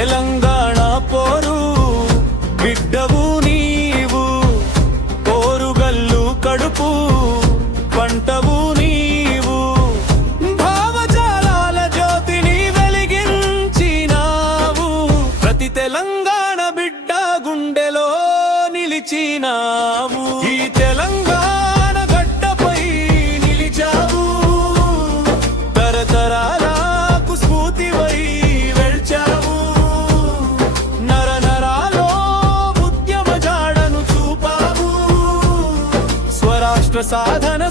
తెలంగాణ పోరు బిడ్డవు నీవు, పోరుగల్లు కడుపు పంటవు నీవు, భావజాలాల జ్యోతిని వెలిగించినావు, ప్రతి తెలంగాణ బిడ్డ గుండెలో నిలిచినావు. ఈ తెలంగాణ గడ్డపై నిలిచావు, తరతరాలకు స్ఫూర్తివై వెళ్చావు, నరనరాలో ఉద్యమ జాడను చూపావు, స్వరాష్ట్ర సాధన